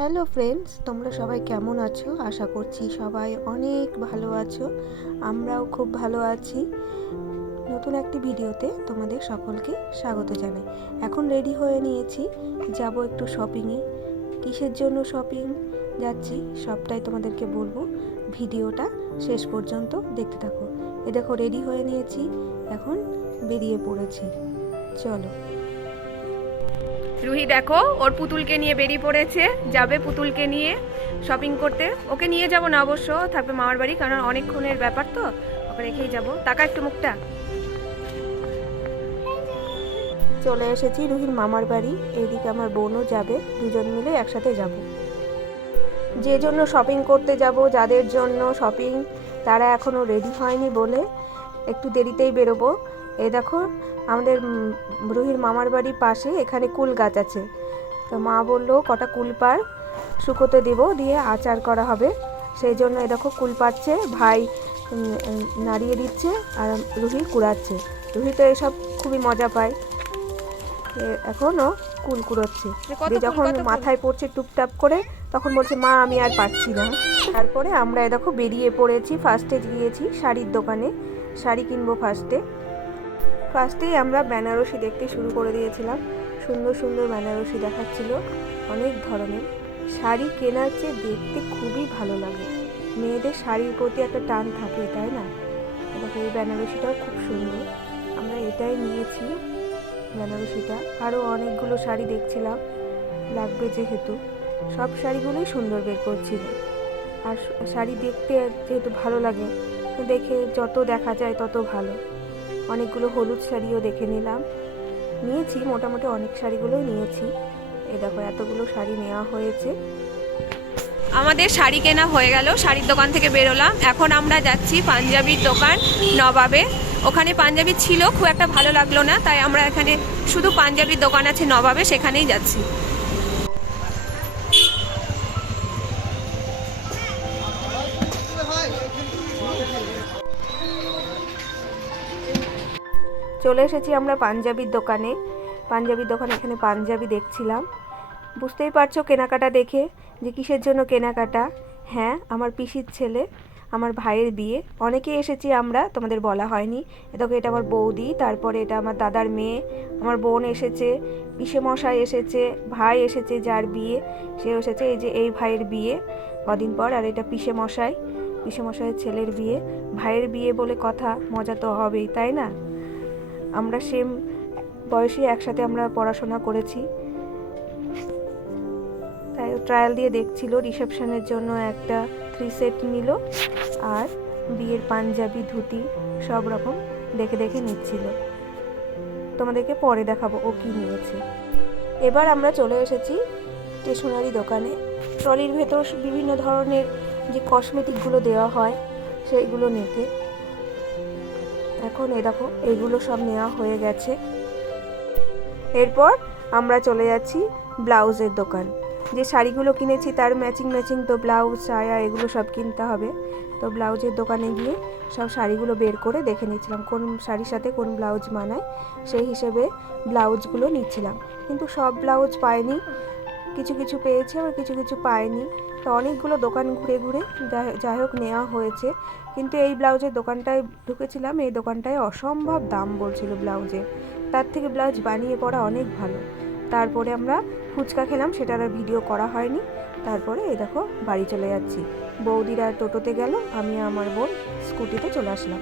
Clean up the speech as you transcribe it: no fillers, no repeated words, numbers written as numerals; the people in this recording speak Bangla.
হ্যালো ফ্রেন্ডস, তোমরা সবাই কেমন আছো? আশা করছি সবাই অনেক ভালো আছো। আমরাও খুব ভালো আছি। নতুন একটি ভিডিওতে তোমাদের সকলকে স্বাগত জানাই। এখন রেডি হয়ে নিয়েছি, যাব একটু শপিংয়ে। কিসের জন্য শপিং যাচ্ছি সবটাই তোমাদেরকে বলবো। ভিডিওটা শেষ পর্যন্ত দেখতে থাকো। এ দেখো, রেডি হয়ে নিয়েছি, এখন বেরিয়ে পড়েছি। চলো। রুহি দেখো, ওর পুতুলকে নিয়ে বেরিয়ে পড়েছে, যাবে পুতুলকে নিয়ে শপিং করতে। ওকে নিয়ে যাব না, অবশ্য থাকবে মামার বাড়ি, কারণ অনেকক্ষণের ব্যাপার তো, ওকে রেখেই যাব। তাকা একটু মুখটা। চলে এসেছি রুহির মামার বাড়ি। এইদিকে আমার বোনও যাবে, দুজন মিলে একসাথে যাব। যে জন্য শপিং করতে যাব, যাদের জন্য শপিং, তারা এখনও রেডি হয়নি বলে একটু দেরিতেই বেরোবো। এই দেখো, আমাদের রুহির মামার বাড়ির পাশে এখানে কুল গাছ আছে। তো মা বললো কটা কুল পাড়, শুকোতে দেবো, দিয়ে আচার করা হবে। সেই জন্য এই দেখো কুল পাড়ছে, ভাই নাড়িয়ে দিচ্ছে আর রুহি কুড়াচ্ছে। রুহি তো এসব খুবই মজা পায়, এখনও কুল কুড়োচ্ছে। দিয়ে যখন মাথায় পড়ছে টুপটাপ করে, তখন বলছে মা আমি আর পারছি না। তারপরে আমরা দেখো বেরিয়ে পড়েছি। ফার্স্টে গিয়েছি শাড়ির দোকানে, শাড়ি কিনবো। ফার্স্টেই আমরা বেনারসি দেখতে শুরু করে দিয়েছিলাম। সুন্দর সুন্দর বেনারসি দেখাচ্ছিল, অনেক ধরনের। শাড়ি কেনার চেয়ে দেখতে খুবই ভালো লাগে। মেয়েদের শাড়ির প্রতি একটা টান থাকে, তাই না? দেখো, এই বেনারসিটাও খুব সুন্দর, আমরা এটাই নিয়েছি বেনারসিটা। আরও অনেকগুলো শাড়ি দেখছিলাম, লাগবে যেহেতু। সব শাড়িগুলোই সুন্দর বের করছিল। আর শাড়ি দেখতে যেহেতু ভালো লাগে, দেখে যত দেখা যায় তত ভালো। অনেকগুলো হলুদ শাড়িও দেখে নিয়েছি, মোটামুটি অনেক শাড়িগুলোই নিয়েছি। এই দেখো, এতগুলো শাড়ি নেওয়া হয়েছে। আমাদের শাড়ি কেনা হয়ে গেল, শাড়ির দোকান থেকে বেরোলাম। এখন আমরা যাচ্ছি পাঞ্জাবির দোকান নবাবে। ওখানে পাঞ্জাবি ছিল, খুব একটা ভালো লাগলো না, তাই আমরা এখানে শুধু পাঞ্জাবির দোকান আছে নবাবে, সেখানেই যাচ্ছি। চলে এসেছি আমরা পাঞ্জাবির দোকানে। এখানে পাঞ্জাবি দেখছিলাম। বুঝতেই পারছো কেনাকাটা দেখে যে কিসের জন্য কেনাকাটা। হ্যাঁ, আমার পিসির ছেলে, আমার ভাইয়ের বিয়ে। অনেকেই এসেছি আমরা, তোমাদের বলা হয়নি। দেখো, এটা আমার বৌদি, তারপরে এটা আমার দাদার মেয়ে, আমার বোন এসেছে, পিসে মশাই এসেছে, ভাই এসেছে, যার বিয়ে সে এসেছে। এই যে এই ভাইয়ের বিয়ে কদিন পর, আর এটা পিসে মশাইয়ের ছেলের বিয়ে। ভাইয়ের বিয়ে বলে কথা, মজা তো হবেই, তাই না? আমরা সেম বয়সী, একসাথে আমরা পড়াশোনা করেছি, তাই ট্রায়াল দিয়ে দেখছিল। রিসেপশনের জন্য একটা 3 সেট নিল, আর বিয়ের পাঞ্জাবি, ধুতি সব রকম দেখে নিচ্ছিল। তোমাদেরকে পরে দেখাবো ও কি নিয়েছে। এবার আমরা চলে এসেছি স্টেশনারি দোকানে। ট্রলির ভেতর বিভিন্ন ধরনের যে কসমেটিকগুলো দেওয়া হয় সেইগুলো নিতে। এখন দেখো, এইগুলো সব নেওয়া হয়ে গেছে। এরপর আমরা চলে যাচ্ছি ব্লাউজের দোকান। যে শাড়িগুলো কিনেছি তার ম্যাচিং তো ব্লাউজ, সায়া এগুলো সব কিনতে হবে। তো ব্লাউজের দোকানে গিয়ে সব শাড়িগুলো বের করে দেখে নিচ্ছিলাম কোন শাড়ির সাথে কোন ব্লাউজ মানায়, সেই হিসেবে ব্লাউজগুলো নিচ্ছিলাম। কিন্তু সব ব্লাউজ পাইনি, কিছু পেয়েছে আর কিছু পায়নি। তো অনেকগুলো দোকান ঘুরে যাই হোক নেওয়া হয়েছে। কিন্তু এই ব্লাউজের দোকানটায় ঢুকেছিলাম, এই দোকানটায় অসম্ভব দাম বলছিল ব্লাউজের। তার থেকে ব্লাউজ বানিয়ে পরা অনেক ভালো। তারপরে আমরা ফুচকা খেলাম, সেটার আর ভিডিও করা হয়নি। তারপরে এই দেখো বাড়ি চলে যাচ্ছি। বৌদিরা টোটোতে গেল, আমি আমার বোন স্কুটিতে চলে আসলাম।